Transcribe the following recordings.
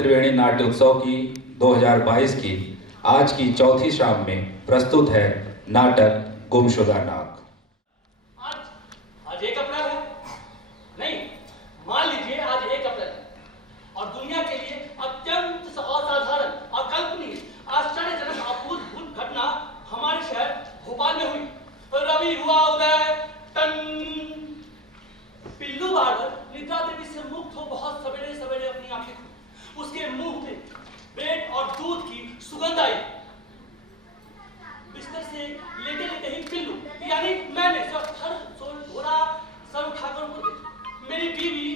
त्रिवेणी नाट्य उत्सव की 2022 की आज की चौथी शाम में प्रस्तुत है नाटक गुमशुदा नाक। आज 1 अप्रैल है। नहीं, मान लीजिए आज 1 अप्रैल है और दुनिया के लिए अत्यंत असाधारण, अकल्पनीय, आश्चर्यजनक, अभूतपूर्व घटना हमारे शहर भोपाल में हुई। रवि हुआ उदय, टन। पिल्लू बार्बर निद्रा देवी से मुक्त हो बहुत सवेरे सवेरे अपनी आंखें खुली। उसके मुंह में ब्रेड और दूध की सुगंध आई। बिस्तर से लेटे लेटे ही पिल्लू यानी मैंने सर उठाकर उनको देखा। मेरी बीवी,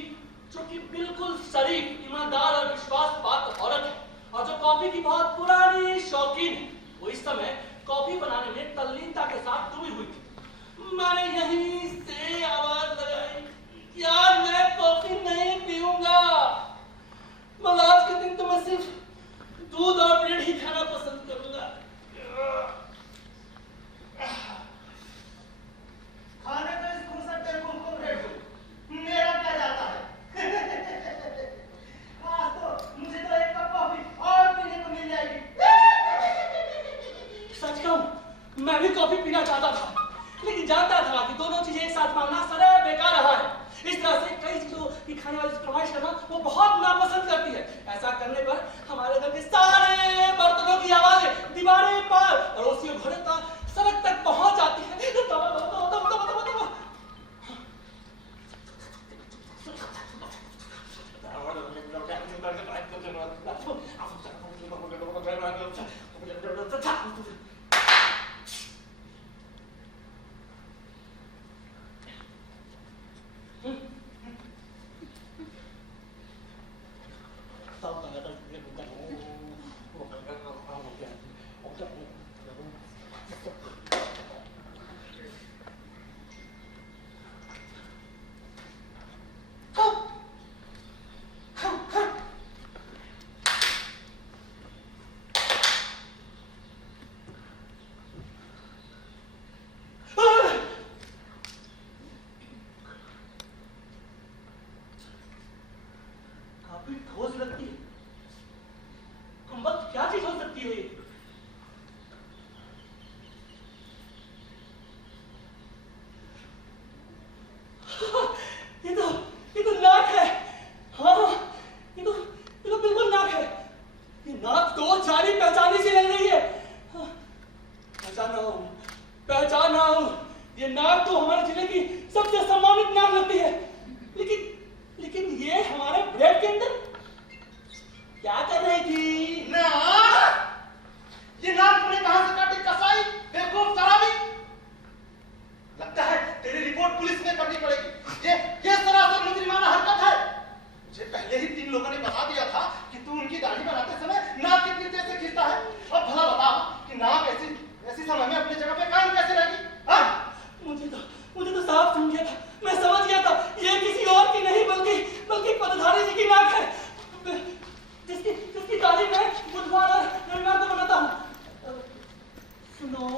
जो कि बिल्कुल शरीफ, ईमानदार और विश्वासपात्र औरत है और जो कॉफी की बहुत पुरानी शौकीन है, वो इस समय कॉफी बनाने में तल्लीनता के साथ डूबी हुई थी। मैंने यहीं से आवाज लगाई, यार मैं कॉफी नहीं पीऊंगा। आज के दिन तो मैं सिर्फ दूध और ब्रेड ही खाना पसंद करूंगा। खाने तो इस फुर्सत टेबल को ब्रेड दो, मेरा क्या जाता है। आज तो मुझे तो 1 कप कॉफी और पीने को मिल जाएगी। सच कहूं, मैं भी कॉफी पीना चाहता था, लेकिन जानता था कि दोनों चीजें एक साथ मांगना सदैव बेकार रहा है। इस तरह से कई चीजों की खाने वाली फरमाइश करना वो बहुत नापसंद करती है। ऐसा करने पर हमारे घर के सारे बर्तनों की आवाजें दीवारें पार अड़ोसियों घरे तक, सड़क तक पहुंच जाती है। ठोस लगती है। क्या चीज हो सकती है ये? ये तो नाक है। हाँ, ये तो बिल्कुल नाक है। ये नाक तो जानी पहचानी सी लग रही है। पहचाना हूं। ये नाक तो हमारे जिले की सबसे सम्मानित नाक लगती है। लेकिन ये हमारे ब्रेड के अंदर क्या कर रही थी? ये नाक तुमने कहां से काटी कसाई, बेवकूफ शराबी? लगता है तेरी रिपोर्ट पुलिस में करनी पड़ेगी। ये सरासर मुजरिमाना हरकत है। मुझे पहले ही 3 लोगों ने बता दिया था कि तू उनकी दाढ़ी बनाते समय नाक कितनी तेज से खींचता है। अब भला बता कि नाक ऐसी समय में अपनी जगह पे कायम कैसे रहेगी? मुझे तो साफ समझ गया था। मैं समझ गया था ये किसी और की नहीं बल्कि पदधारी जी की नाक है, जिसकी दाढ़ी मैं बुधवार और रविवार को बनाता हूँ। सुनो,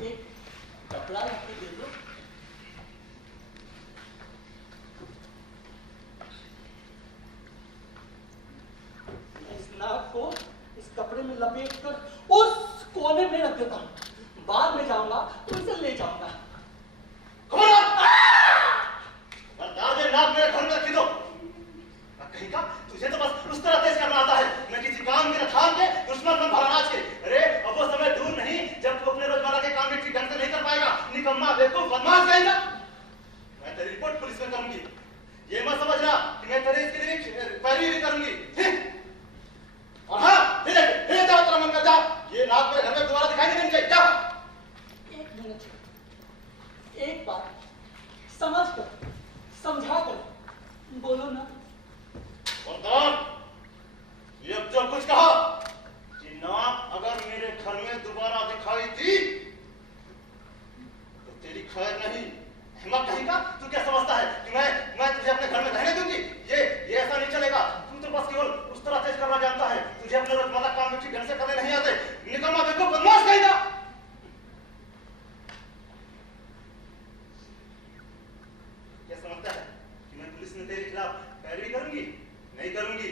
एक कपड़ा रख दे दो। इस नाक को इस कपड़े में लपेट कर उस कोने में रख देता हूँ। बाद में जाऊंगा तो इसे ले जाऊंगा। नाक मेरे घर में रखी दो। कहीं का तुझे तो बस उस तरह तेज करना आता है, न किसी काम के न थाम के, दुश्मन न भरनाज के। अरे अब वो समय दूर नहीं जब तू अपने रोजमर्रा के काम में ठीक ढंग से नहीं कर पाएगा। निकम्मा, बेवकूफ, बदमाश कहेगा। मैं तेरी रिपोर्ट पुलिस में करूंगी। ये मत समझना कि मैं तेरे इसके लिए पैरवी भी करूंगी। और हाँ, धीरे जाओ, तेरा मन कर जाओ। ये नाक मेरे घर में दोबारा दिखाई नहीं देनी चाहिए। जाओ। 1 मिनट, एक बार समझ कर, समझा कर बोलो ना। ये अब जो कुछ कहा कि नाक अगर मेरे घर में दोबारा दिखाई दी तो तेरी खैर नहीं। अहमक कहेगा, तू क्या समझता है कि मैं तुझे अपने घर में रहने दूंगी? ये ऐसा नहीं चलेगा। तू तो बस केवल उस तरह तेज करना जानता है। तुझे अपने रोजमर्रा काम में ठीक ढंग से करने नहीं आते। निकम्मा, बेवकूफ, बदमाश कहेगा। क्या समझता है कि मैं पुलिस में तेरे खिलाफ पैरवी करूंगी? नहीं करूंगी।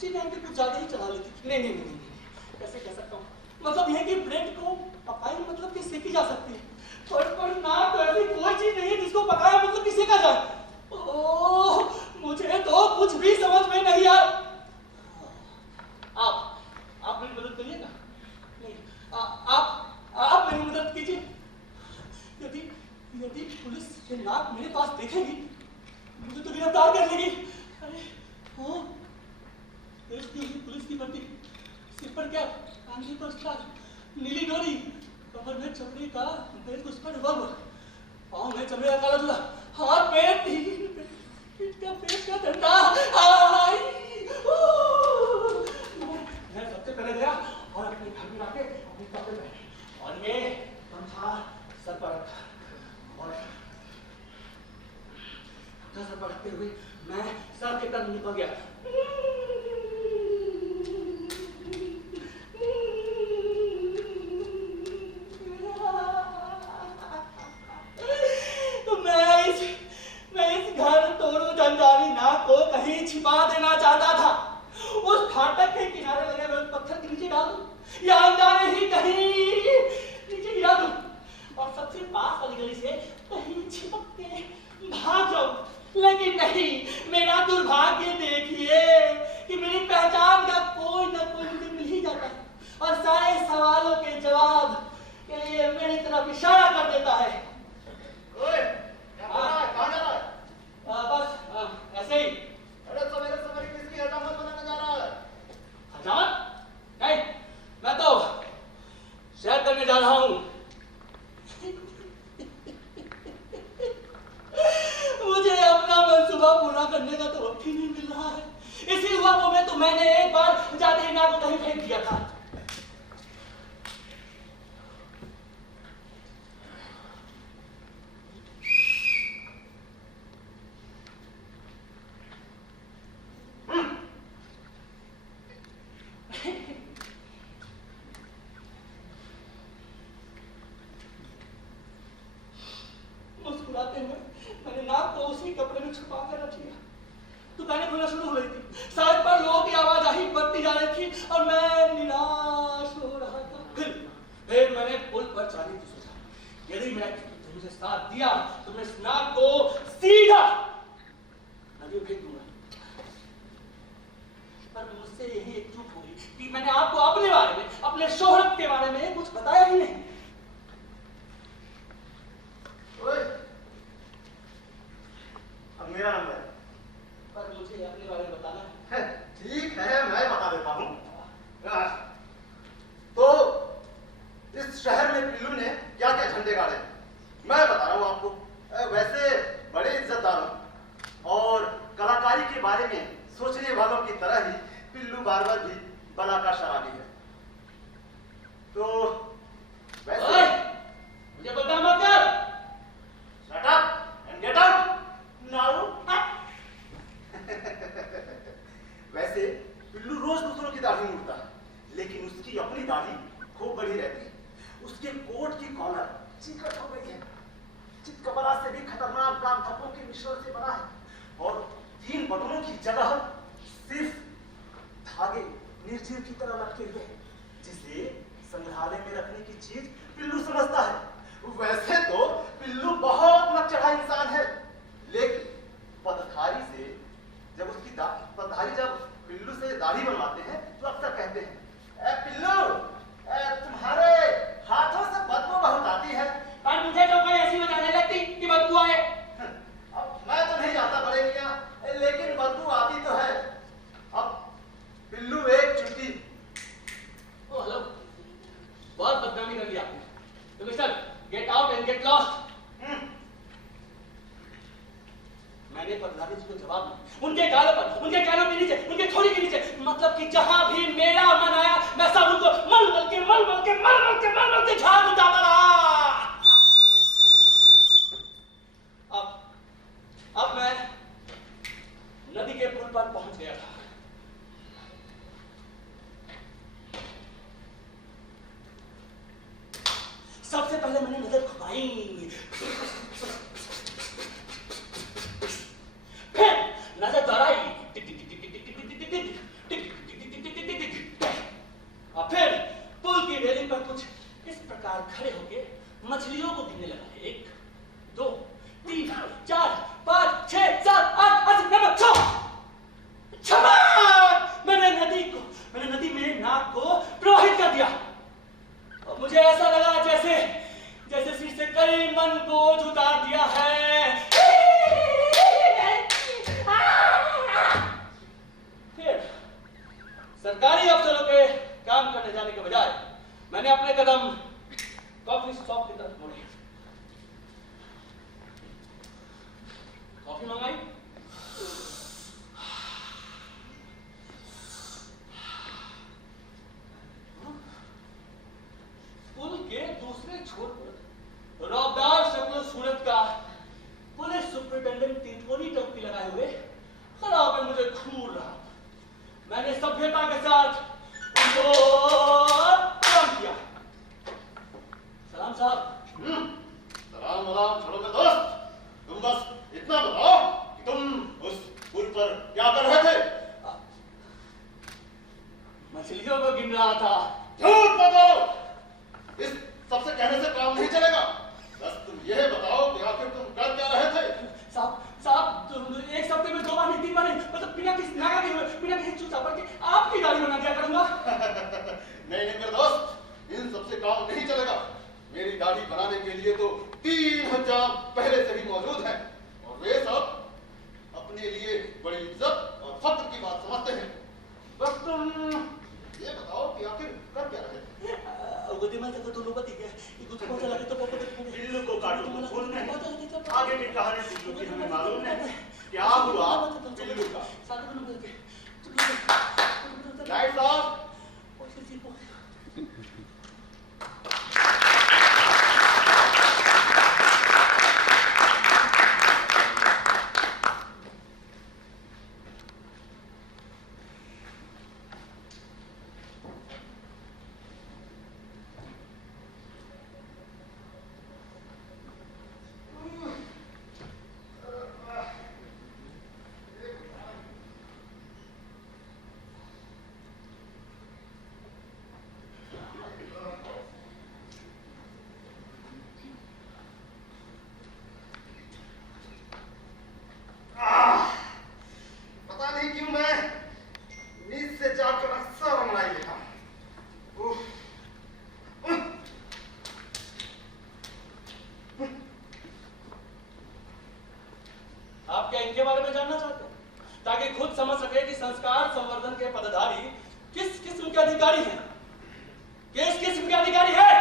69 कुछ ज्यादा ही चला लेती थी। नहीं, कैसे कह सकता हूँ, मतलब यह कि ब्रेड को पकाई मतलब कि सेकी जा सकती है, पर ना तो ऐसी कोई चीज नहीं है जिसको पकाया मतलब कि सेका जाए। ओह, मुझे तो कुछ भी समझ में नहीं आ। आप मेरी मदद करिएगा? नहीं, आप मेरी मदद कीजिए। यदि पुलिस ये नाक मेरे पास देखेगी मुझे तो गिरफ्तार कर लेगी। अरे हाँ, देश की पुलिस की वर्दी, सिर पर क्या, कांधे पर स्टार, नीली डोरी, कमर में चमड़े का बेल्ट, उस पर रिवॉल्वर, पाँव में चमड़े का काला दूल्हा, हाथ में पीठ का डंडा। मैं सबसे पहले गया और अपने घर में आके अपने कपड़े पहने और ये गमछा सर पर रखा और सर पर रखते हुए मैं सर के तरफ निकल गया। मैं इस घर तोड़ू जंजाली नाक को कहीं छिपा देना चाहता था। उस फाटक के किनारे लगे हुए पत्थर के नीचे डाल दूं या अनजाने ही कहीं नीचे गिरा दूं और सबसे पास वाली गली से कहीं छिपक के भाग जाऊं। लेकिन नहीं, मेरा दुर्भाग्य देखिए कि मेरी पहचान का कोई न कोई मुझे मिल ही जाता है और सारे सवालों के जवाब के लिए मेरी तरफ इशारा कर देता है। ओए, कहाँ जा रहा है? बस ऐसे ही। अरे सवेरे किसकी हजामत बनाने जा रहा है? हजामत? नहीं, मैं तो शहर करने जा रहा हूँ। मुझे अपना मंसूबा पूरा करने का तो वक्त ही नहीं मिल रहा है। इसी ख्वाबों में तो मैंने एक बार जाते ही नाक को कहीं फेंक दिया था। मुस्कुराते हुए मैंने नाक को उसी कपड़े में छुपा कर रख लिया। दुकानें खुलना शुरू हो रही थी, सड़क पर लोगों की आवाजाही बढ़ती जा रही थी और मैं निराश हो रहा था। फिर मैंने पुल पर जाने की सोचा, यदि मैं मुझे साथ दिया तो मैं इस नाक को सीधा नदी में फेंक दूंगा। पर मुझसे यही एक चूक हो गई कि मैंने आपको अपने बारे में, अपने शोहरत के बारे में कुछ बताया ही नहीं। अब मेरा नंबर है। पर मुझे अपने बारे में बताना है। ठीक है, मैं बता देता हूँ। तो इस शहर में पिल्लू ने क्या क्या झंडे गाड़े मैं बता रहा हूँ आपको। वैसे बड़े इज्जतदार हूँ और कलाकारी के बारे में सोचने वालों की तरह ही पिल्लू बार्बर भी बला का शराबी है। तो वैसे मुझे बता मत कर। Shut up and get out now. वैसे पिल्लू रोज दूसरों की दाढ़ी मूड़ता है, लेकिन उसकी अपनी दाढ़ी खूब बड़ी रहती है। उसके कोट की कॉलर चिकट हो गई है, चितकबरा से भी खतरनाक दाग धब्बों के मिश्रण से बना है और 3 बटनों की जगह सिर्फ धागे निर्जीव की तरह लटके हुए हैं, जिसे संग्रहालय में रखने की चीज पिल्लू समझता है। वैसे तो पिल्लू बहुत नकचढ़ा इंसान है, लेकिन पदधारी से जब पिल्लू से दाढ़ी बनवाते हैं तो अक्सर कहते हैं, पिल्लू तुम्हारे हाथों से बदबू बहुत आती है। और मुझे तो कोई ऐसी वजह नहीं लगती कि बदबू आए। अब मैं तो नहीं जाता बड़े मियां, लेकिन बदबू आती तो है। अब पिल्लू एक चुटकी। ओ हेलो, बहुत बदनामी कर ली आपने। तो mister get out and get lost. मैंने पदधारी को जवाब दिया, उनके गालों पर, उनके कानों के नीचे, उनके थोड़ी के नीचे, मतलब कि जहां भी मेरा मन आया मैं सब उनको मल के झाड़ उठाता रहा। अब मैं नदी के पुल पर पहुंच गया था। सबसे पहले मैंने नजर घुमाई, फिर नजर दौड़ाई, टिक टिक टिक टिक टिक टिक टिक टिक टिक। सरकारी अफसरों के काम करने जाने के बजाय मैंने अपने कदम कॉफी शॉप की तरफ मोड़े। कॉफी मंगाई, पुल के दूसरे छोर पर रौबदार शक्ल सूरत का पुलिस सुपरिटेंडेंट तिरकोनी टोपी लगाए हुए खड़ा होकर मुझे घूर रहा। मैंने सभ्यता के साथ उनको सलाम किया। सलाम साहब। सलाम वलाम छोड़ो मेरे दोस्त, तुम बस इतना बताओ कि तुम उस पुल पर क्या कर रहे थे? मछलियों को गिन रहा था। झूठ बताओ, इस सबसे कहने से काम नहीं चलेगा। बस तुम यह बताओ कि आखिर तुम कर क्या रहे थे? साहब एक सप्ताह में 2 बार नहीं 3 बार नहीं, मतलब बिना किसी नागा के बिना किसी चूचा पर के आपकी गाड़ी बना क्या करूंगा? नहीं मेरे दोस्त, इन सबसे काम नहीं चलेगा। मेरी दाढ़ी बनाने के लिए तो 3000 पहले से ही मौजूद हैं और वे सब अपने लिए बड़ी इज्जत और फख्र की बात समझते हैं। बस तुम ये बताओ कि आखिर कर क्या रहे थे? बिल्लू को काटो तो खून नहीं। आगे की कहानी बिल्लू की हमें मालूम है। क्या हुआ बिल्लू का? Lights off. आप क्या इनके बारे में जानना चाहते हैं ताकि खुद समझ सके कि संस्कार संवर्धन के पदाधिकारी किस किस्म के अधिकारी हैं? किस किस्म के अधिकारी है?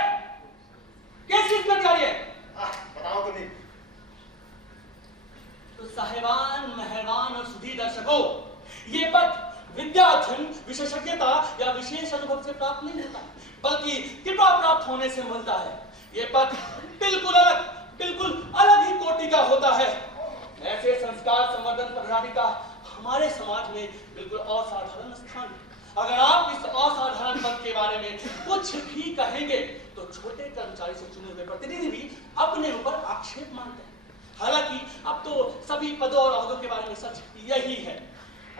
किस किस्म के अधिकारी है? बताओ तो नहीं। तो साहिबान, मेहरबान और सुधी दर्शकों, ये पद विद्या अध्ययन, विशेषज्ञता या विशेष अनुभव से प्राप्त नहीं होता, बल्कि कृपा प्राप्त होने से मिलता है। ये पद बिल्कुल अलग ही कोटि का होता है। ऐसे संस्कार संवर्धन पदाधिकारी का हमारे समाज में बिल्कुल असाधारण स्थान है। अगर आप इस असाधारण पद के बारे में कुछ भी कहेंगे तो छोटे कर्मचारी से चुने हुए प्रतिनिधि भी अपने ऊपर आक्षेप मानते हैं। हालांकि अब तो सभी पदों और अहदों के बारे में सच यही है।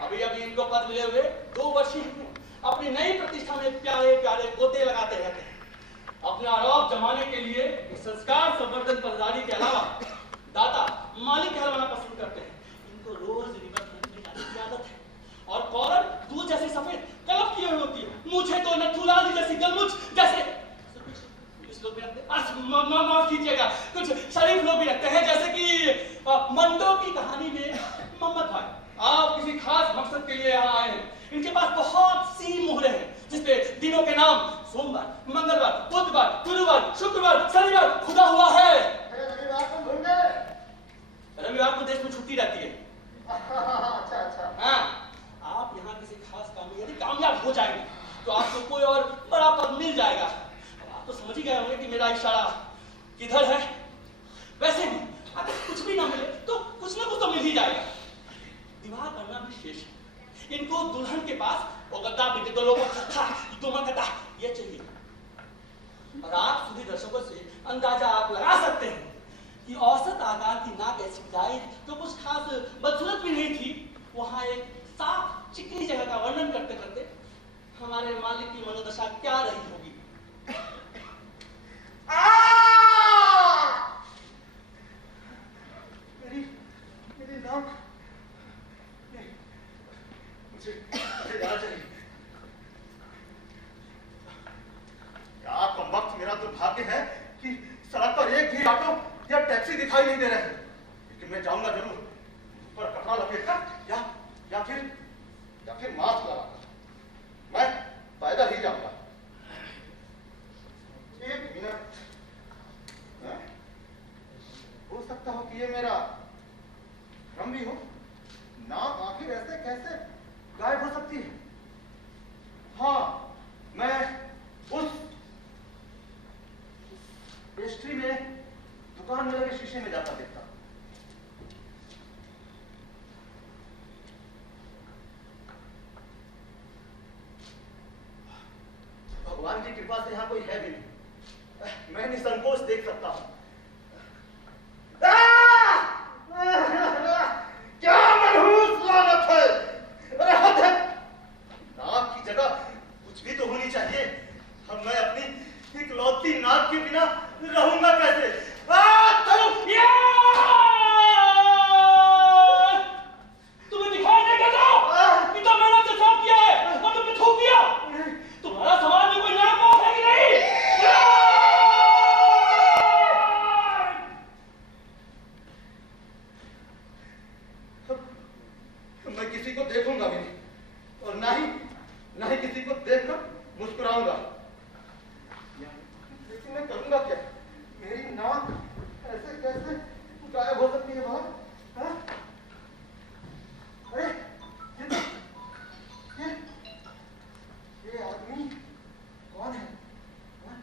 अभी इनको पद मिले हुए 2 वर्ष ही हुए, अपनी नई प्रतिष्ठा में प्यारे प्यारे गोते लगाते रहते हैं। अपना रौब जमाने के लिए संस्कार संवर्धन पदाधिकारी के अलावा दाता मालिक कहलाना पसंद करते हैं। इनको रोज रिवर में जाने की आदत है और कॉलर दूध जैसे सफेद कलप किए हुए होती है। मुझे तो नथुलाल जैसी गलमुच जैसे कुछ लोग भी रखते हैं, माफ कीजिएगा, कुछ शरीफ लोग भी रखते हैं, जैसे कि मंडो की कहानी में मोहम्मद भाई। आप किसी खास मकसद के लिए यहाँ आए हैं। इनके पास बहुत सी मुहरें हैं जिसपे दिनों के नाम सोमवार, मंगलवार, बुधवार, गुरुवार, शुक्रवार, शनिवार खुदा हुआ है। रविवार को देश में छुट्टी रहती है। अच्छा। हाँ, आप यहाँ किसी खास काम में यदि कामयाब हो जाएंगे तो आपको कोई और बड़ा पद मिल जाएगा। आप तो समझ ही गए होंगे कि मेरा इशारा किधर है। वैसे भी अगर कुछ भी ना मिले तो कुछ ना कुछ तो मिल ही जाएगा। विवाह करना भी शेष है। इनको दुल्हन के पास वो गद्दा बिटे 2 लोगों का दो मकता ये चाहिए। और आप सुधी दर्शकों से अंदाजा आप लगा सकते हैं कि औसत आकार की नाक ऐसी जाए तो कुछ खास बदसूरत भी नहीं थी। वहां एक साफ चिकनी जगह का वर्णन करते करते हमारे मालिक की मनोदशा क्या रही होगी। मेरी नाक मुझे याद चाहिए। क्या कमबख्त मेरा दुर्भाग्य है कि सड़क पर एक भी ऑटो या टैक्सी दिखाई नहीं दे रहे हैं। लेकिन मैं जाऊंगा जरूर, ऊपर कपड़ा लपेटकर या फिर मास्क लगाकर भगवान की कृपा से यहाँ कोई है भी नहीं। मैं निसंकोच देख सकता हूँ। क्या मनहूस लानत है! अरे हद है! नाक की जगह कुछ भी तो होनी चाहिए। अब मैं अपनी इकलौती नाक के बिना रहूंगा कैसे? तुम्हें दिखाई नहीं देता? इतना मेहनत से साफ किया है और तुमने थूक दिया। तुम्हारा समाज में कोई नाक वाक है कि नहीं? मैं किसी को देखूंगा भी नहीं और ना ही किसी को देखकर मुस्कुराऊंगा। लेकिन मैं करूंगा क्या? मेरी नाक ऐसे कैसे गायब हो सकती है बाहर? हाँ? अरे ये आदमी कौन है? हाँ?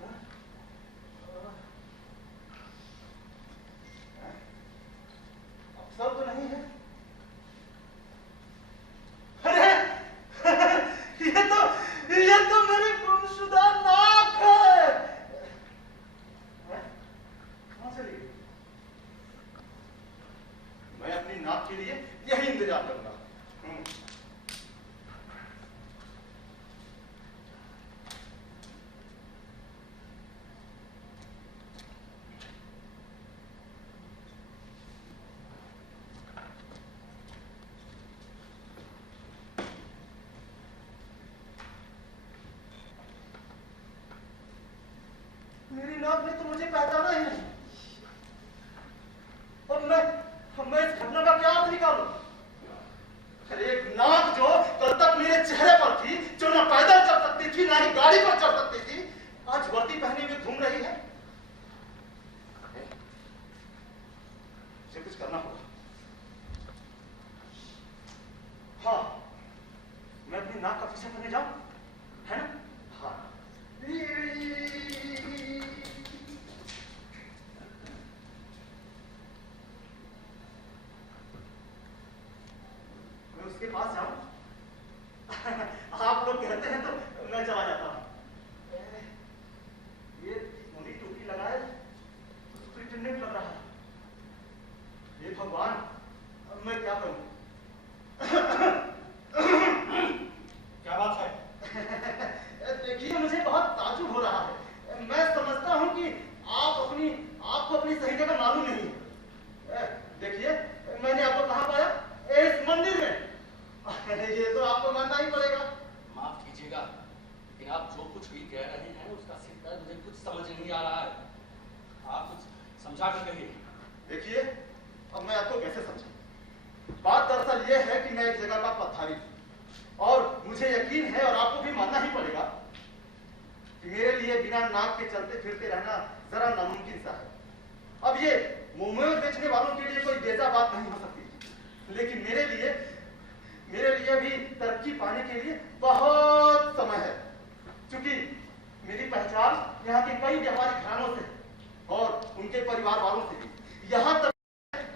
हाँ? अफसर तो नहीं है? अरे ये तो मेरी गुमशुदा नाक है। कहां चली गई? मैं अपनी नाक के लिए यही इंतजार करूंगा। मेरी नाक ने तो मुझे पहचाना ही नहीं। और मैं इस घटना का क्या अर्थ निकालूं? अरे एक नाक जो कल तक मेरे चेहरे पर थी, जो ना पैदल चल सकती थी ना ही गाड़ी पर चढ़ सकती थी, आज वर्दी पहने हुए घूम रही है। मुझे कुछ करना होगा। हाँ, मैं अपनी नाक का पीछा करने जाऊं, है ना? हाँ। मैं उसके पास जाऊं? आप लोग कहते हैं तो मैं चला जाता हूं। ये मोटी टोपी लगाए सुपरिटेंडेंट लग रहा है। हे भगवान, अब मैं क्या करूं? क्या बात है? देखिए, मुझे बहुत ताज्जुब हो रहा है। मैं समझता हूं कि आपको अपनी सही जगह मालूम नहीं है। देखिए, मैंने आपको कहां पाया? इस मंदिर में। ये तो आपको मानना ही पड़ेगा। माफ कीजिएगा, लेकिन आप जो कुछ भी कह रहे हैं उसका सिद्धांत मुझे कुछ समझ नहीं आ रहा है। आप कुछ समझा कर कहिए। देखिए, अब मैं आपको कैसे समझाऊं? बात दरअसल ये है कि मैं एक जगह का पथारी हूं और मुझे यकीन है और आपको भी मानना ही पड़ेगा कि मेरे लिए बिना नाक के चलते फिरते रहना जरा नामुमकिन सा है। अब ये मोमोज बेचने वालों के लिए कोई बेजा बात नहीं हो सकती, लेकिन मेरे लिए भी तरक्की पाने के लिए बहुत समय है। क्योंकि मेरी पहचान यहाँ के कई व्यापारी घरानों से और उनके परिवार वालों से भी, यहाँ तक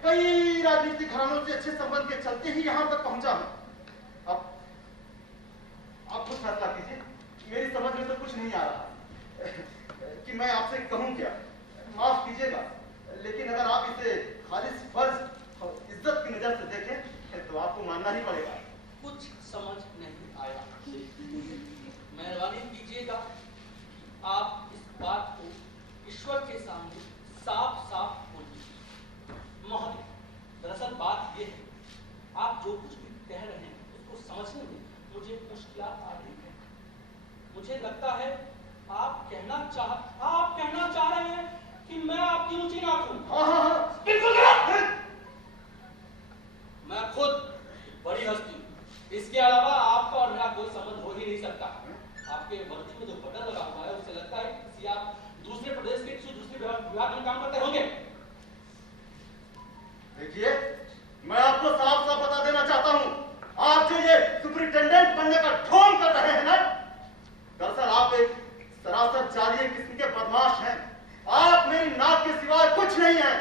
कई राजनीतिक घरानों से अच्छे संबंध के चलते ही यहाँ तक पहुंचा हूं। अब आप कुछ फैसला कीजिए। मेरी समझ में तो कुछ नहीं आ रहा कि मैं आपसे कहूं क्या। माफ कीजिएगा, लेकिन अगर आप इसे खालिस फर्ज और इज्जत की नजर से देखें तो आपको मानना ही पड़ेगा। कुछ समझ नहीं आया। मेहरबानी कीजिएगा, आप इस बात को ईश्वर के सामने साफ साफ बोलिए। महोदय, दरअसल बात ये है, आप जो कुछ भी कह रहे हैं उसको समझने में मुझे मुश्किल आ रही है। मुझे लगता है आप कहना चाह रहे हैं कि मैं आपकी ऊंची नाक हूं। हाँ। बिल्कुल गलत। मैं खुद बड़ी हस्ती हूं। इसके अलावा आपका और मेरा कोई संबंध हो ही नहीं सकता। आपके वर्दी में जो बटन लगा हुआ है उससे लगता है कि किसी आप दूसरे प्रदेश के किसी दूसरे विभाग में काम करते होंगे। देखिए, मैं आपको साफ साफ बता देना चाहता हूं, आप जो ये सुपरिटेंडेंट बनने का ढोंग कर रहे हैं ना, दरअसल आप एक सरासर जालिए किस्म के बदमाश हैं। आप मेरी नाक के सिवाय कुछ नहीं है।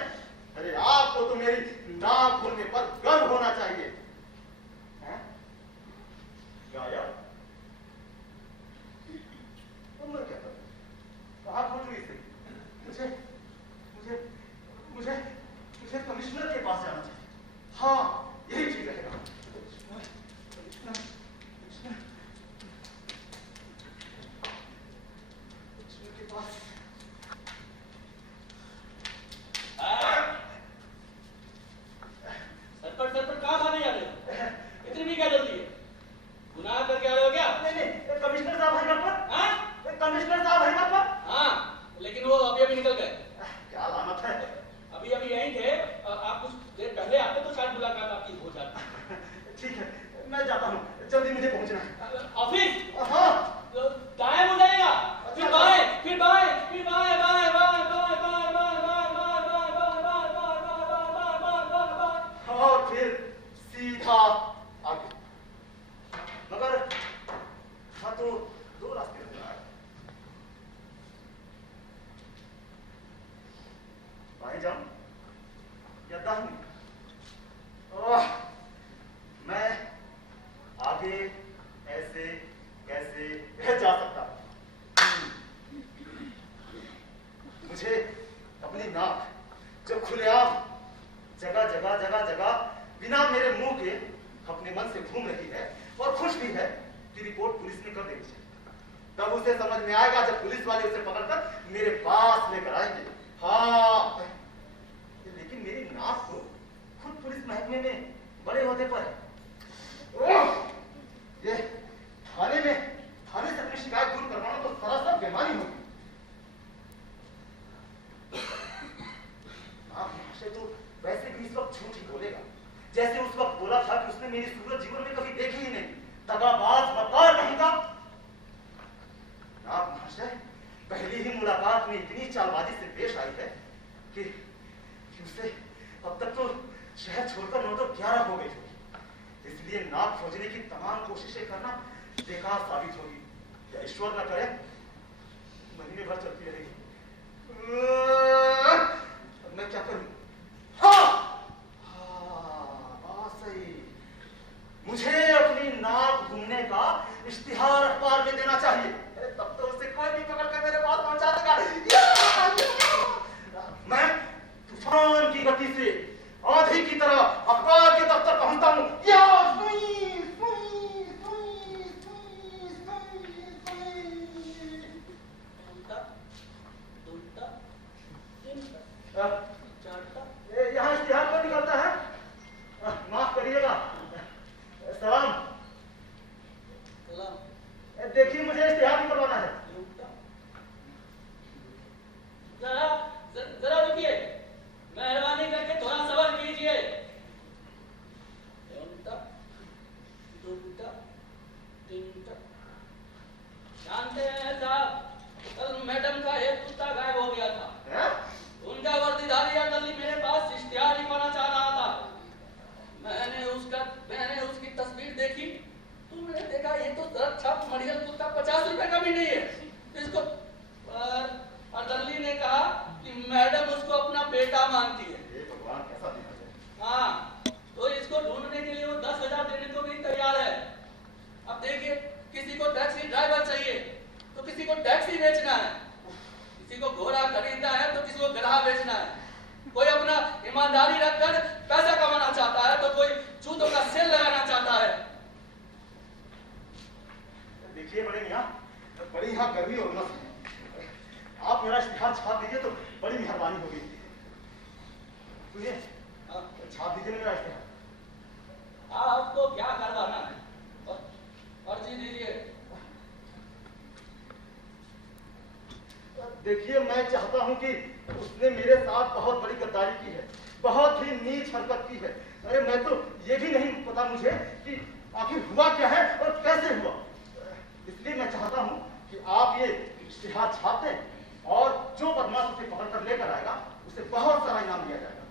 अरे आपको तो मेरी नाक होने पर गर्व होना चाहिए। जाऊं या दाहिनी? ओह, मैं आगे ऐसे कैसे जा सकता? मुझे अपनी नाक जो खुलेआम जगह जगह जगह जगह बिना मेरे मुंह के अपने मन से घूम रही है और खुश भी है कि रिपोर्ट पुलिस ने कर देनी चाहिए। तब उसे समझ में आएगा जब पुलिस वाले उसे पकड़कर मेरे पास लेकर आएंगे। हाँ, लेकिन मेरी नाक तो खुद पुलिस महकमे में बड़े ओहदे पर है। ओह, ये थाने से अपनी शिकायत दूर करवाना तो सरासर बेमानी होगी। महाशय तो वैसे भी इस वक्त झूठ ही बोलेगा, जैसे उस वक्त बोला था कि उसने मेरी सूरत जीवन में कभी देखी ही नहीं। दगाबाज मक्कार नहीं था। आप महाशय पहली ही मुलाकात में इतनी चालबाजी से पेश आई है कि उसे अब तक तो शहर छोड़कर 9 तो 11 हो गई होगी। इसलिए नाक खोजने की तमाम कोशिशें करना बेकार साबित होगी। या ईश्वर न करे महीने भर चलती रहेगी। मैं क्या करूं? सही, मुझे अपनी नाक घूमने का इश्तिहार अखबार में देना चाहिए। तब तो उसे कोई भी पकड़ कर मेरे पास पहुंचा देगा। मैं तूफान की गति से आंधी की तरह अखबार के दफ्तर पहुंचता हूं। यहाँ इश्तिहार कौन निकलता है? माफ करिएगा। सलाम। देखिए मुझे इश्तिहार निकलवाना है। जरा रुकिए, मेहरबानी करके थोड़ा सब्र कीजिए। जानते हैं साहब, कल मैडम का एक कुत्ता गायब हो गया था। उनका वर्दीधारी अदली मेरे पास इश्तिहार लिखवाना चाह रहा था। मैंने उसकी तस्वीर देखी तो मैंने देखा ये तो सड़क छाप मरियल कुत्ता 50 रुपए का भी नहीं है। इसको अदली ने कहा कि मैडम उसको अपना बेटा मानती है। भगवान कैसा दिन है। हाँ, तो इसको ढूंढने के लिए वो 10,000 देने को भी तैयार है। अब देखिए, किसी को टैक्सी ड्राइवर चाहिए तो किसी को टैक्सी बेचना है, किसी को घोड़ा खरीदना है तो किसी को गधा बेचना है। कोई अपना ईमानदारी रखकर पैसा कमाना चाहता है तो कोई जूतों का सेल लगाना चाहता है। देखिए बड़े मियां, बड़ी यहाँ गर्मी और उमस है। आप मेरा इश्तिहार छाप दीजिए तो बड़ी मेहरबानी होगी। सुनिए, छाप दीजिए मेरा इश्तिहार। आपको क्या करवाना है? अर्जी दीजिए। देखिए, मैं चाहता हूं कि उसने मेरे साथ बहुत बड़ी गद्दारी की है, बहुत ही नीच हरकत की है। अरे मैं तो ये भी नहीं पता मुझे कि आखिर हुआ क्या है और कैसे हुआ। इसलिए मैं चाहता हूं कि आप ये इश्तिहार छाप दें और जो बदमाश उसे पकड़ कर लेकर आएगा उसे बहुत सारा इनाम दिया जाएगा।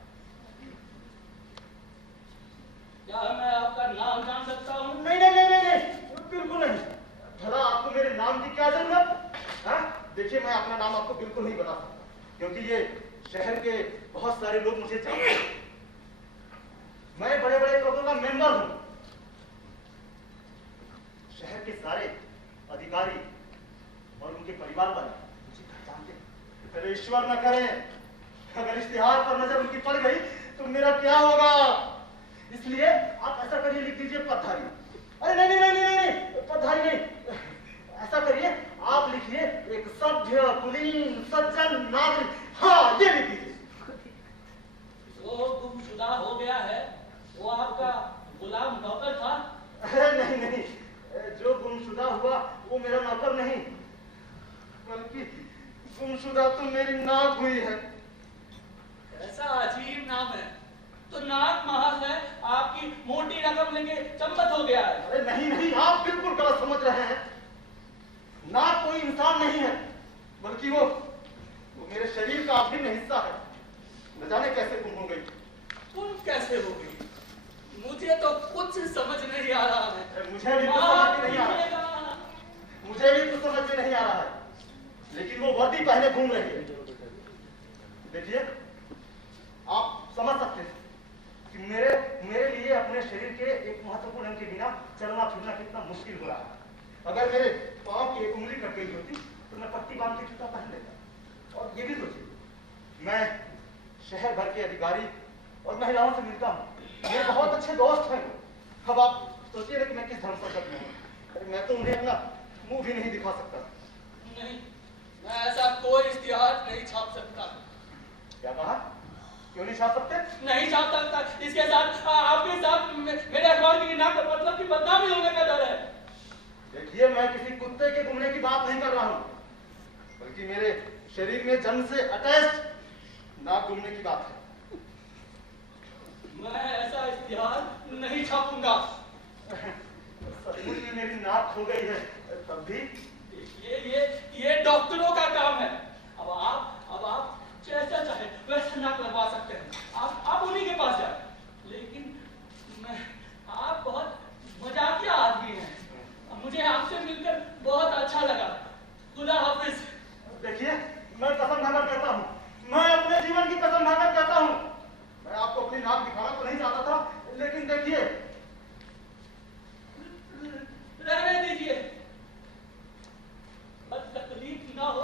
क्या मैं आपका नाम जान सकता हूँ? नहीं नहीं नहीं नहीं, बिल्कुल नहीं। भला आपको मेरे नाम की क्या जरूरत है? देखिए, मैं अपना नाम आपको बिल्कुल नहीं बता सकता क्योंकि ये शहर के बहुत सारे लोग मुझे जानते हैं। मैं बड़े बड़े लोगों का मेंबर हूं। शहर के सारे अधिकारी और उनके परिवार वाले मुझे पहचानते हैं। अरे ईश्वर न करे अगर इश्तिहार पर नजर उनकी पड़ गई तो मेरा क्या होगा। इसलिए आप ऐसा करिए, लिख दीजिए पथारी। अरे नहीं नहीं नहीं नहीं, पथारी नहीं, ऐसा करिए आप लिखिए एक सभ्य कुलीन सज्जन नागरिक। हाँ, ये लिख दीजिए। जो गुमशुदा हो गया है वो आपका गुलाम नौकर था? अरे नहीं नहीं, जो गुमशुदा हुआ वो मेरा नौकर नहीं, बल्कि गुमशुदा तो मेरी नाक हुई है। ऐसा अजीब नाम है। तो नाक महाशय आपकी मोटी रकम लेके चंपत हो गया है। अरे नहीं नहीं, आप बिल्कुल गलत समझ रहे हैं। नाक कोई इंसान नहीं है, बल्कि वो मेरे शरीर का अभिन्न हिस्सा है। न जाने कैसे गुम हो गई। गुम कैसे हो गई? मुझे तो कुछ समझ नहीं आ रहा है। मुझे भी कुछ समझ में नहीं आ रहा है। मुझे भी कुछ समझ में नहीं आ रहा है, लेकिन वो वर्दी पहने घूम रही है। देखिए, समझ सकते थे कि मेरे मेरे लिए अपने शरीर के एक महत्वपूर्ण अंग के बिना चलना फिरना कितना मुश्किल हो रहा है। अगर मेरे पाँव की एक उंगली कट गई होती तो मैं पट्टी बांध के जूता पहन लेता। और ये भी सोचिए, मैं शहर भर के अधिकारी और महिलाओं से मिलता हूँ, मेरे बहुत अच्छे दोस्त हैं। अब आप सोचिए ना कि मैं किस धर्म संकट में हूँ। अरे मैं तो उन्हें अपना मुंह भी नहीं दिखा सकता। नहीं, मैं ऐसा कोई इश्तिहार नहीं छाप सकता। क्या कहा? क्यों नहीं छाप सकते? नहीं छाप सकता। इसके साथ आपके साथ मेरे अखबार की नाक मतलब की बदनामी होने का डर है। देखिए, मैं किसी कुत्ते के घूमने की बात नहीं कर रहा हूँ, बल्कि मेरे शरीर में जन्म से अटैच्ड नाक घूमने की बात है। मैं ऐसा इश्तिहार नहीं छापूंगा। सचमुच में मेरी नाक खो गई है, तब भी ये डॉक्टरों का काम है। अब आप जैसा चाहे वैसा नाक लगवा सकते हैं। आप उन्हीं के पास जाए। लेकिन आप बहुत मजाकिया आदमी हैं। मुझे आपसे मिलकर बहुत अच्छा लगा। खुदा हाफिज। देखिए, मैं कसम खाकर कहता हूँ, मैं अपने जीवन की कसम खाकर कहता हूँ, मैं आपको अपनी नाक दिखाना तो नहीं चाहता था, लेकिन देखिए, रहने दीजिए। तकलीफ ना हो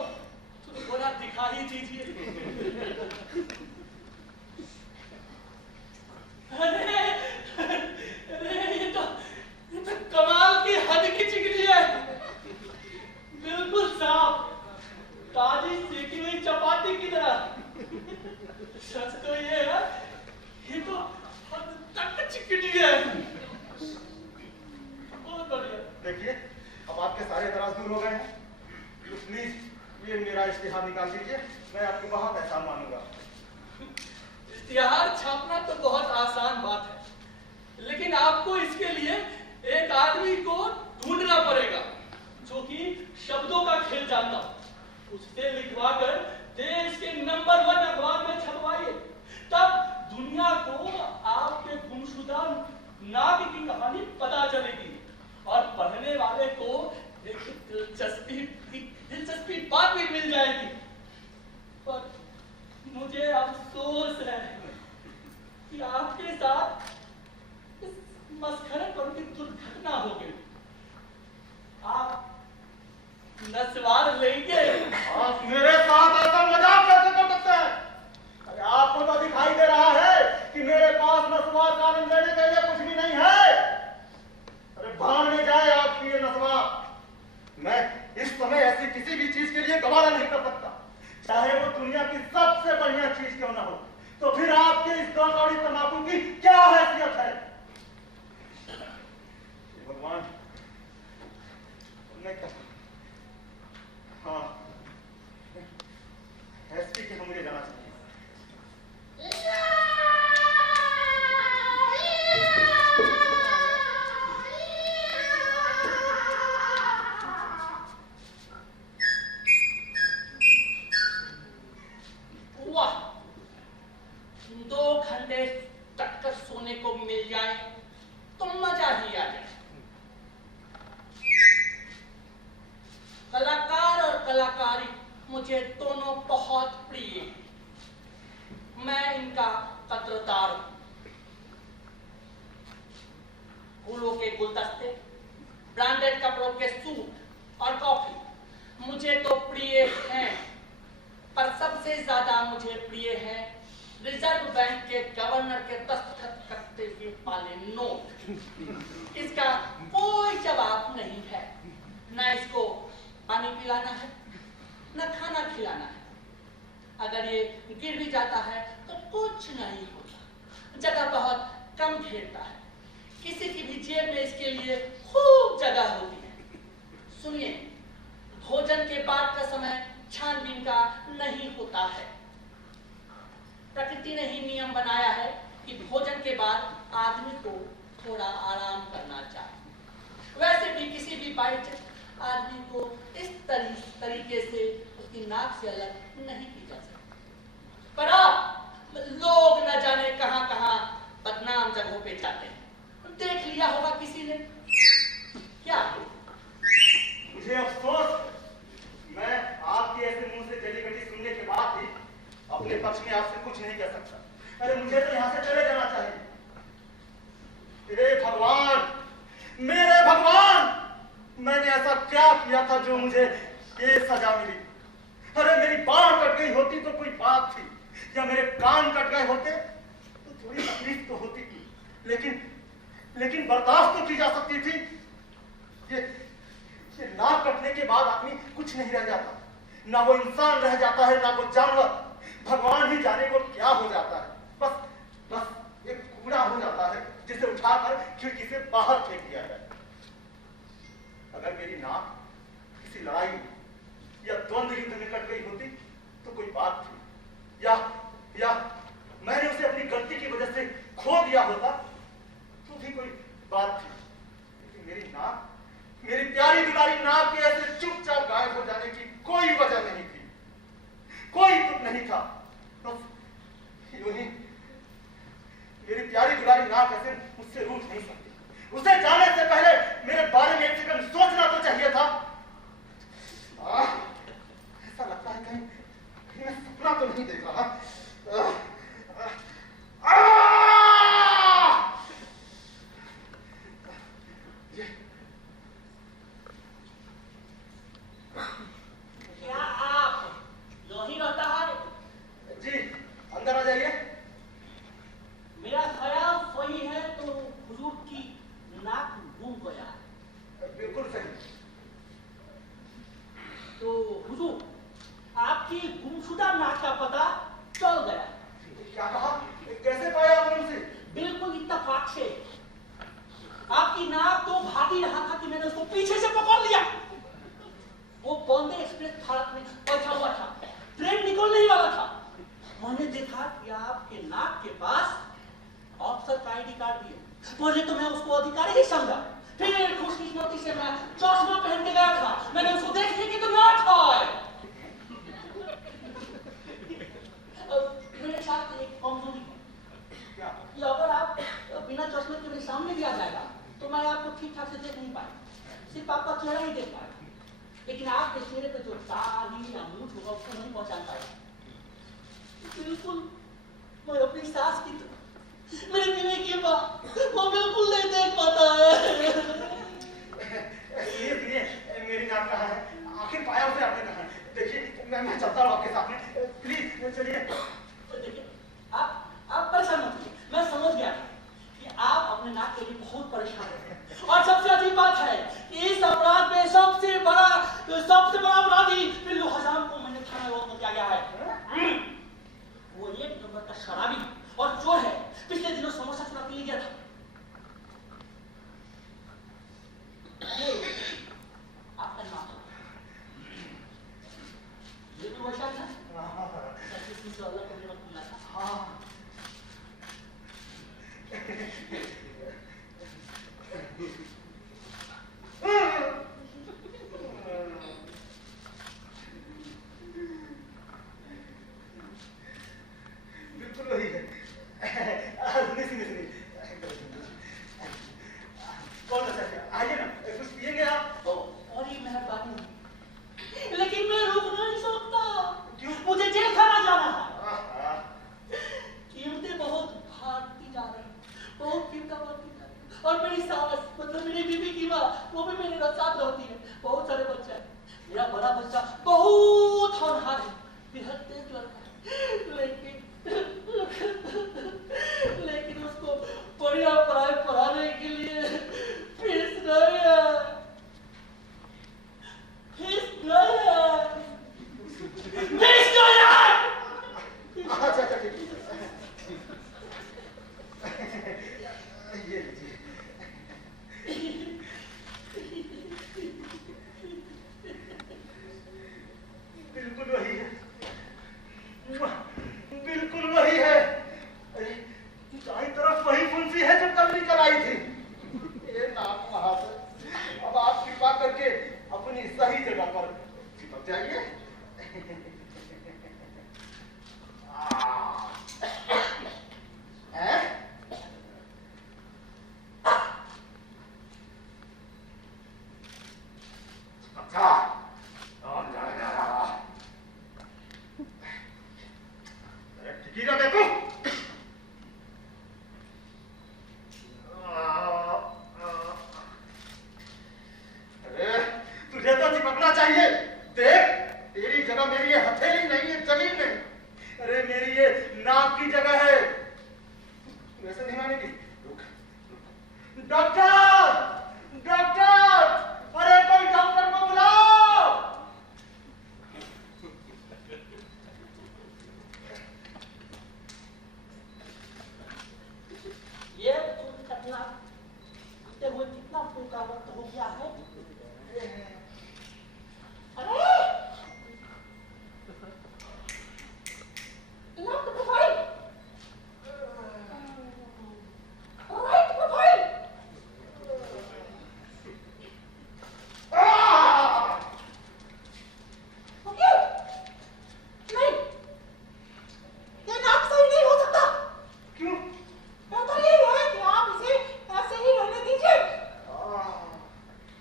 तो थोड़ा दिखा ही दीजिए। अरे ये तो कमाल की हद की चिकनी है। बिल्कुल साफ, ताजी सेकी हुई चपाती की तरह। सच तो ये है, ये तो हद तक चिकनी है। बहुत बढ़िया। देखिए, अब आपके सारे एतराज दूर हो गए हैं, तो प्लीज ये मेरा इश्तिहार निकाल दीजिए, मैं आपको बहुत एहसान मानूंगा। इश्तिहार छापना तो बहुत आसान बात है, लेकिन आपको इसके लिए एक आदमी को ढूंढना पड़ेगा जो कि शब्दों का खेल जानता हो। उससे लिखवाकर देश के नंबर 1 अखबार में छपवाइए। तब दुनिया को आपके गुमशुदा नाक की कहानी पता चलेगी और पढ़ने वाले को एक दिलचस्पी बात भी मिल जाएगी। पर मुझे अफसोस है कि आपके साथ इस मस्खरेपन की दुर्घटना हो गई। आप नस्वार लेंगे? आप मेरे साथ ऐसा मजाक कैसे कर सकते हैं? अरे आपको तो दिखाई दे रहा है कि मेरे पास नस्वार कानून लेने के लिए कुछ भी नहीं है। अरे भाड़ में जाए आपकी ये नस्वा। मैं इस समय ऐसी किसी भी चीज के लिए गवारा नहीं कर सकता, चाहे वो दुनिया की सबसे बढ़िया चीज क्यों ना हो। तो फिर आपके इस दौड़ौड़ी तंबाकू की क्या हैसियत है? भगवान, मैं क्या, हाँ, एसपी के मुझे जाना चाहिए। वाह, 2 घंटे कटकर सोने को मिल जाए तो मजा ही आ जाए। कलाकार और कलाकारी मुझे दोनों बहुत प्रिय हैं। मैं इनका कदरदार हूं। फूलों के गुलदस्ते, ब्रांडेड कपड़ों के सूट और कॉफी मुझे तो प्रिय हैं, पर सबसे ज्यादा मुझे प्रिय है रिजर्व बैंक के गवर्नर के दस्तखत करते हुए वाले नोट। इसका कोई जवाब नहीं है। न इसको पानी पिलाना है, न खाना खिलाना है। अगर ये गिर भी जाता है तो कुछ नहीं होता, जगह बहुत कम घेरता है। किसी की भी जेब में इसके लिए खूब जगह होती है। सुनिए, भोजन के बाद का समय छानबीन का नहीं होता है। प्रकृति ने ही नियम बनाया है कि भोजन के बाद आदमी को थोड़ा आराम करना चाहिए। वैसे भी किसी भी बाइट आदमी को इस तरीके से उसकी नाक से अलग नहीं की जा सकती। पर अब लोग न जाने कहां कहां बदनाम जगहों पे जाते हैं। देख लिया होगा किसी ने। क्या मुझे अफसोस, मैं आपके ऐसे मुंह से जली घटी सुनने के बाद भी अपने पक्ष में आपसे कुछ नहीं कह सकता। अरे मुझे तो यहाँ से चले जाना चाहिए। हे भगवान, मेरे भगवान, मैंने ऐसा क्या किया था जो मुझे ये सजा मिली? अरे मेरी बांह कट गई होती तो कोई बात थी, या मेरे कान कट गए होते तो थोड़ी तकलीफ तो होती, लेकिन बर्दाश्त तो की जा सकती थी। ये नाक कटने के बाद आदमी कुछ नहीं रह जाता, ना वो इंसान रह जाता है ना वो जानवर, भगवान ही जाने को क्या हो जाता है। बस एक कूड़ा हो जाता है जिसे उठाकर खिड़की से बाहर फेंक दिया जाए। अगर मेरी नाक किसी लड़ाई या द्वंद्व युद्ध में कट गई होती तो कोई बात थी, या मैंने उसे अपनी गलती की वजह से खो दिया होता तो भी कोई बात थी। लेकिन मेरी नाक, मेरी प्यारी दुलारी नाक के ऐसे चुपचाप गायब हो जाने की कोई वजह नहीं थी, कोई तुक नहीं था। तो यूं ही मेरी प्यारी दुलारी नाक ऐसे मुझसे रूठ नहीं सकती। उसे जाने से पहले मेरे बारे में एक सेकंड सोचना तो चाहिए था। ऐसा लगता है कहीं मैं सपना तो नहीं देख रहा। क्या आप यही रहता है? जी अंदर आ जाइए। मेरा ख्याल सही है तो हुजूर की नाक घूम गया है। बिल्कुल सही। तो हुजूर, आपकी गुमशुदा नाक का पता चल गया। क्या कहा? कैसे पाया आपने उसे? बिल्कुल इत्तेफाक से। आपकी नाक तो भाग ही रहा था कि मैंने उसको पीछे से पकड़ लिया। वो बॉम्बे एक्सप्रेस फाटक में बैठा हुआ था, ट्रेन निकलने ही वाला था। मैंने देखा कि आपके नाक के पास ऑफिसर का आईडी कार्ड भी है। पहले तो मैं उसको अधिकारी ही समझा, फिर खुशकिस्मती से मैं चश्मा पहन के गया था, मैंने उसको देखने की तो नाक था। मेरे साथ एक कमजोरी है कि अगर आप बिना चश्मे के मेरे सामने भी आ जाएगा तो मैं आपको ठीक ठाक से देख नहीं पाया, सिर्फ आपका चेहरा ही देख पाया। लेकिन आपके चेहरे पे जो दाढ़ी या मूंछ होगा उसको नहीं पहचान पाया। बिल्कुल मैं अपनी सास की तरह, मेरे बीवी की माँ, वो बिल्कुल नहीं देख पाता है। सुनिए, मेरी नाक कहाँ है? आखिर पाया उसे आपने कहाँ? देखिए मैं चलता हूँ आपके साथ में, प्लीज चलिए। देखिए आप परेशान मत होइए, मैं समझ गया कि आप अपने नाक के लिए बहुत परेशान हैं। और सबसे अजीब बात है कि इस अपराध में सबसे बड़ा अपराधी पिल्लू हजाम को मैंने थाना रोक में किया गया है। वो एक नंबर का शराबी और चोर है, पिछले दिनों समोसा चुरा के ले गया था। ये आपका नाम ये तो वैसा था अल्लाह को मेरा खुला था। बिल्कुल वही है। सुनिए कौन सा चाहिए? आइए ना, कुछ पिएंगे आप? और ये मेहरबानी होगी, लेकिन मैं रुक नहीं सकता। क्यों? मुझे जेल खाना जाना है। कीमतें बहुत बढ़ती जा रही, बहुत कीमतें बढ़ती जा रही। और मेरी सास, मतलब मेरी बीवी की माँ, वो भी मेरे साथ रहती है। बहुत सारे बच्चे हैं। मेरा बड़ा बच्चा बहुत होनहार है, बेहद तेज लड़का है, लेकिन उसको बढ़िया पढ़ाई पढ़ाने के लिए फीस नहीं है। अच्छा ठीक है। ये लीजिए। बिल्कुल वही है, बिल्कुल वही है। अरे दाईं तरफ वही फुंसी है जो कल निकल आई थी। ये नाक वहां से, अब आप कृपा करके अपनी सही जगह पर चिपक जाइए। चाहिए। देख, तेरी जगह मेरी ये हथेली नहीं है, जमीन नहीं। अरे मेरी ये नाक की जगह है। वैसे नहीं मानेगी? डॉक्टर, डॉक्टर, अरे कोई डॉक्टर को बुलाओ। ये घटना बीते हुए कितना पूरा वक्त हो गया है? अरे lock profile, right profile. Okay, नहीं, ये नाक सही नहीं हो सकता। क्यों? बेहतर यही है कि आप इसे ऐसे ही रहने दीजिए,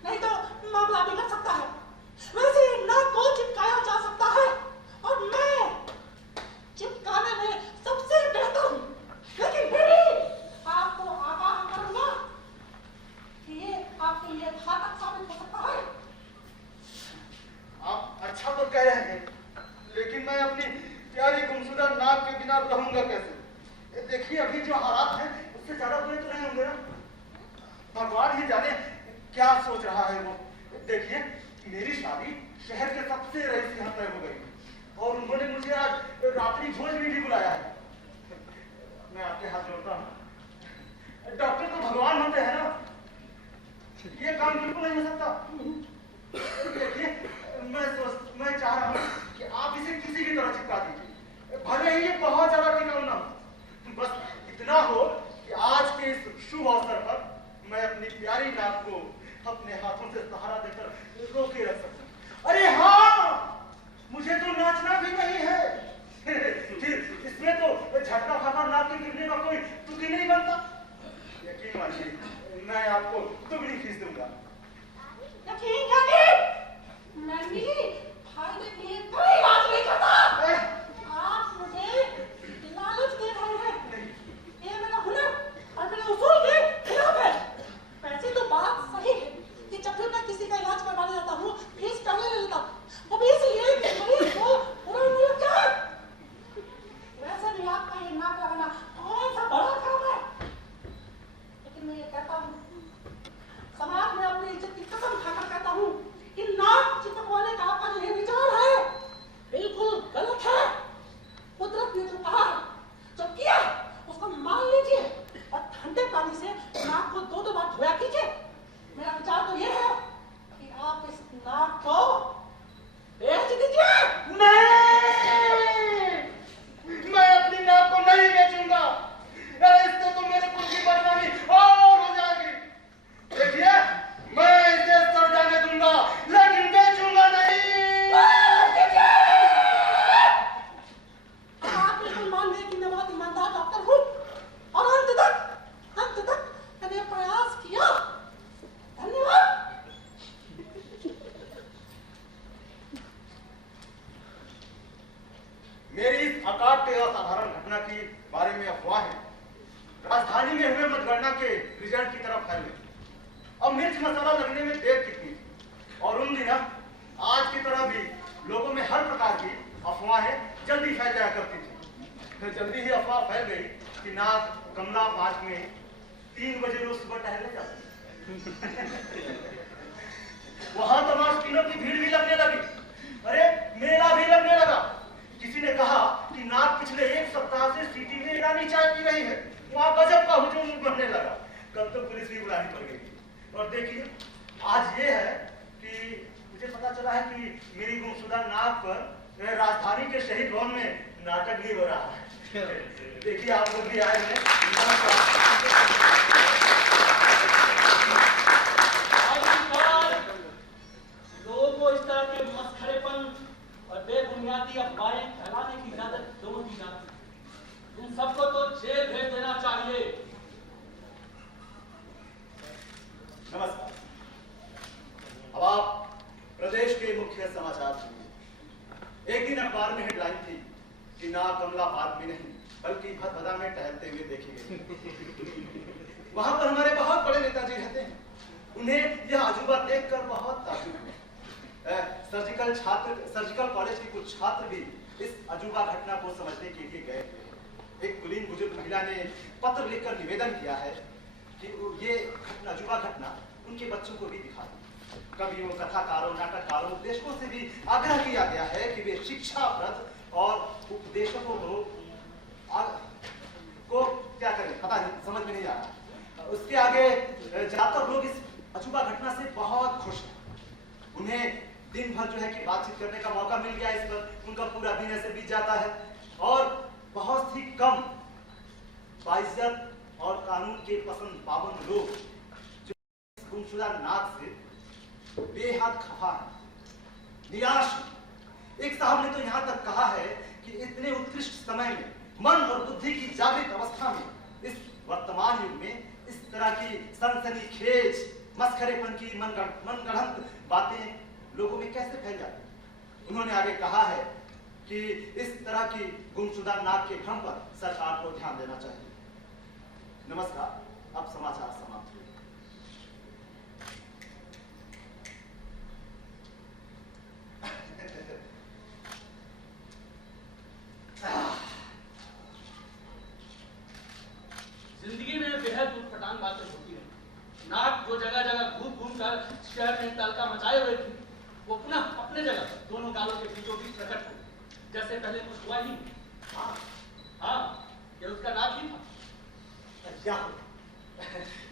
नहीं तो मामला बिगड़ सकता है। वैसे नाक को चिपकाया जा सकता है और मैं चिपकाने में सबसे बेहतर हूँ, लेकिन फिर भी आपको आगाह करूंगा कि ये आपके लिए घातक साबित हो सकता है। आप अच्छा तो कह रहे हैं, लेकिन मैं अपनी प्यारी गुमशुदा नाक के बिना रहूंगा कैसे? ये देखिए, अभी जो हालात हैं उससे ज्यादा बुरे तो नहीं होंगे ना? भगवान ही जाने क्या सोच रहा है वो। देखिए, मेरी शादी शहर के सबसे रईस यहाँ तय हो गई और उन्होंने मुझे आज रात्रि भोज में भी बुलाया है। मैं आपके हाथ जोड़ता हूँ। डॉक्टर तो भगवान होते हैं ना, ये काम बिल्कुल नहीं हो सकता। देखिए, मैं चाह रहा हूँ कि आप इसे किसी भी तरह चिपका दीजिए, भले ही ये बहुत ज्यादा टिकाऊ ना हो। बस इतना हो कि आज के इस शुभ अवसर पर मैं अपनी प्यारी नाक को अपने हाथों से सहारा देकर रोके रख सकूं। अरे हाँ, मुझे तो नाचना भी नहीं है। फिर इसमें तो झटका खाता नाक के गिरने का कोई तुक ही नहीं बनता। यकीन मानिए, मैं आपको दुगनी फीस दूंगा। यकीन करिए, मैं भी फायदे के लिए कोई इलाज नहीं करता। आप मुझे लालच दे रहे हैं। ये मेरा हुनर और मेरे उसूल के खिलाफ है। वैसे तो बात सही है कि जब भी मैं किसी का इलाज करवाने जाता हूँ, फीस पहले ले लेता हूँ, वो भी इसलिए कि मरीज को बुरा नहीं लग जाए। वैसे भी आपका ये नाक लगाना कौन सा बड़ा काम है, लेकिन मैं ये कहता हूँ, समाज में अपनी इज्जत की कसम खाकर कहता हूँ कि नाक चिपकवाने का आपका जो ये विचार है बिल्कुल गलत है। कुदरत ने जो कहा, जो किया, उसको मान लीजिए और ठंडे पानी से नाक को 2-2 बार धोया कीजिए। मेरा विचार तो ये है कि आप इस नाक को बेच दीजिए। नहीं, मैं अपनी नाक को नहीं बेचूंगा। अरे इससे तो मेरे कुल की बदनामी और हो जाएगी। देखिए, मैं इसे सड़ जाने दूंगा, लेकिन बेचूंगा नहीं। आप बिल्कुल मान लें कि मैं बहुत ईमानदार डॉक्टर हूँ और अंत तक मैंने प्रयास किया। धन्यवाद। मेरी इस अकाट्य असाधारण घटना के बारे में अफवाहें राजधानी में हुए मतगणना के रिजल्ट की तरफ फैल गई। अब मिर्च मसाला लगने में देर कितनी थी, और उन दिनों आज की तरह भी लोगों में हर प्रकार की अफवाहें जल्दी फैल जाया करती थी। फिर जल्दी ही अफवाह फैल गई कि नाक कमला पार्क में 3 बजे रोज सुबह टहलने जाते। वहां तमाम किलो की भीड़ भी लगने लगी। अरे मेला भी लगने लगा। किसी ने कहा कि नाक पिछले 1 सप्ताह से सिटी में ईरानी चाय पी रही है। वहां गजब का हुजूम बढ़ने लगा। कल तो पुलिस भी बुलानी पड़ गई। और देखिए, आज ये है कि मुझे पता चला है कि मेरी गुमशुदा नाक पर राजधानी के शहीद भवन में नाटक भी हो रहा है। देखिए, आप लोग भी आए हैं। लोगों को इस तरह के मस्खरेपन और बेबुनियादी अफवाहें फैलाने की इजाजत दोनों की जाती है। इन सबको तो जेल भेज देना चाहिए। नमस्कार। अब आप प्रदेश के मुख्य समाचार सुनिए। एक दिन अखबार में हेडलाइन थी कि नाक कमला पार्क में नहीं बल्कि भदभदा में टहलते हुए देखी गई। वहां पर हमारे बहुत बड़े नेताजी रहते हैं। उन्हें यह अजूबा देखकर बहुत ताज्जुब हुआ। सर्जिकल कॉलेज के कुछ छात्र भी इस अजूबा घटना को समझने के लिए गए थे। एक कुलीन बुजुर्ग महिला ने पत्र लिखकर निवेदन किया है कि ये अजूबा घटना उनके बच्चों को भी दिखा दी। कवियों, कथाकारों, नाटककारों, उपदेशकों से भी आग्रह किया गया है कि वे शिक्षाप्रद और उपदेशकों को क्या करें, पता नहीं, समझ में नहीं आ रहा। उसके आगे ज्यादातर लोग इस अजूबा घटना से बहुत खुश हैं। उन्हें दिन भर जो है कि बातचीत करने का मौका मिल गया, इस पर उनका पूरा दिन ऐसे बीत जाता है। और बहुत ही कम बाइज्जत और कानून के पसंद पाबंद लोग जो गुमशुदा नाक से बेहद खफा है, निराश है। एक साहब ने तो यहाँ तक कहा है कि इतने उत्कृष्ट समय में, मन और बुद्धि की जागृत अवस्था में, इस वर्तमान युग में इस तरह की सनसनीखेज, मस्खरेपन की मनगढ़ंत बातें लोगों में कैसे फैल जाती। उन्होंने आगे कहा है कि इस तरह की गुमशुदा नाक के भ्रम पर सरकार को ध्यान देना चाहिए। नमस्कार, अब समाचार समाप्त हुए। जिंदगी में बेहद उटपटांग बातें होती हैं। नाक जो जगह जगह घूम कर शहर में तलका मचाए हुए थी, वो पुनः अपने जगह दोनों गालों के बीचों बीच प्रकट हो, जैसे पहले कुछ हुआ ही। हाँ, ये उसका नाक ही था। क्या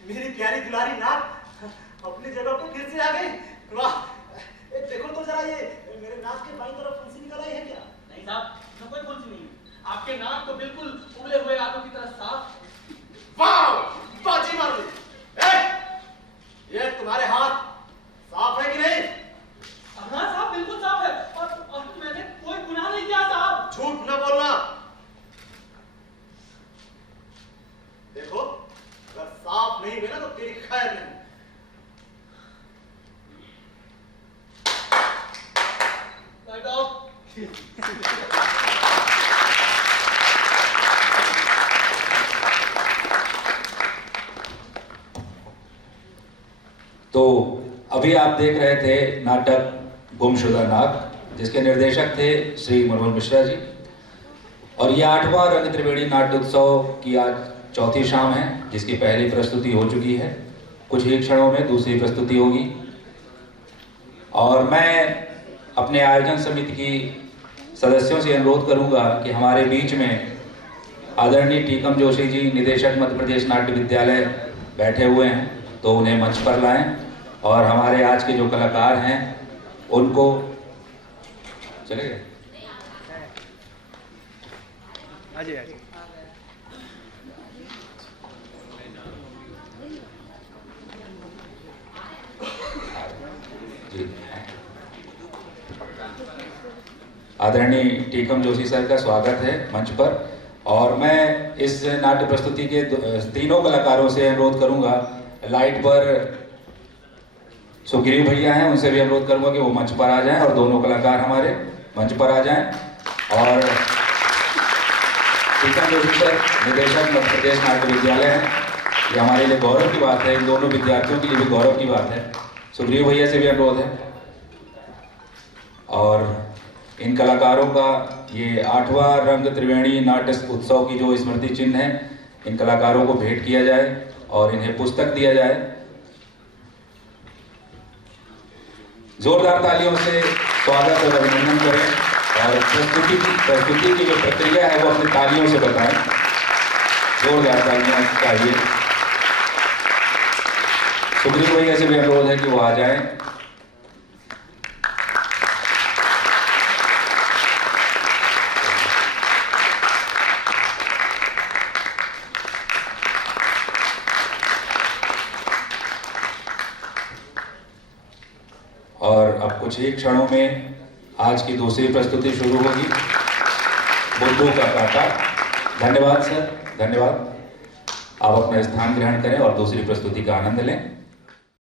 मेरी प्यारी दुलारी नाक अपनी जगह पे फिर से आ गई। वाह, देखो तो जरा, ये मेरे नाक के बाईं तरफ फुंसी निकल आई है क्या? नहीं साहब, इसमें कोई फुंसी नहीं है। आपके नाक तो बिल्कुल उबले हुए आलू की तरह साफ। वाह, बाजी मार ली। ये तुम्हारे हाथ साफ है कि नहीं? हाँ साहब, बिल्कुल साफ है। और मैंने कोई गुनाह नहीं किया साहब। झूठ न बोलना। देखो, अगर साफ नहीं हुए ना तो तेरी खैर नहीं। तो अभी आप देख रहे थे नाटक गुमशुदा नाक, जिसके निर्देशक थे श्री मनोहर मिश्रा जी। और ये 8वां रंग त्रिवेणी नाट्य उत्सव की आज चौथी शाम है, जिसकी पहली प्रस्तुति हो चुकी है। कुछ ही क्षणों में दूसरी प्रस्तुति होगी। और मैं अपने आयोजन समिति की सदस्यों से अनुरोध करूंगा कि हमारे बीच में आदरणीय टीकम जोशी जी, निदेशक मध्य प्रदेश नाट्य विद्यालय, बैठे हुए हैं, तो उन्हें मंच पर लाएं। और हमारे आज के जो कलाकार हैं उनको चले गए आदरणीय टीकम जोशी सर का स्वागत है मंच पर। और मैं इस नाट्य प्रस्तुति के तीनों कलाकारों से अनुरोध करूंगा, लाइट पर सुग्रीव भैया हैं, उनसे भी अनुरोध करूंगा कि वो मंच पर आ जाएं और दोनों कलाकार हमारे मंच पर आ जाएं। और टीकम जोशी सर निदेशक मध्य प्रदेश नाट्य विद्यालय हैं, ये हमारे लिए गौरव की बात है, इन दोनों विद्यार्थियों के लिए भी गौरव की बात है। सुग्रीव भैया से भी अनुरोध है। और इन कलाकारों का ये 8वां रंग त्रिवेणी नाट्य उत्सव की जो स्मृति चिन्ह है, इन कलाकारों को भेंट किया जाए और इन्हें पुस्तक दिया जाए। जोरदार तालियों से स्वागत और अभिनंदन करें। और प्रस्तुति की जो प्रक्रिया है वो अपनी तालियों से बताएं। जोरदार तालियां चाहिए। सुग्रीव भैया से भी अनुरोध है कि वो आ जाएं। और अब कुछ ही क्षणों में आज की दूसरी प्रस्तुति शुरू होगी, बुद्धू का काटा। धन्यवाद सर, धन्यवाद। आप अपना स्थान ग्रहण करें और दूसरी प्रस्तुति का आनंद लें।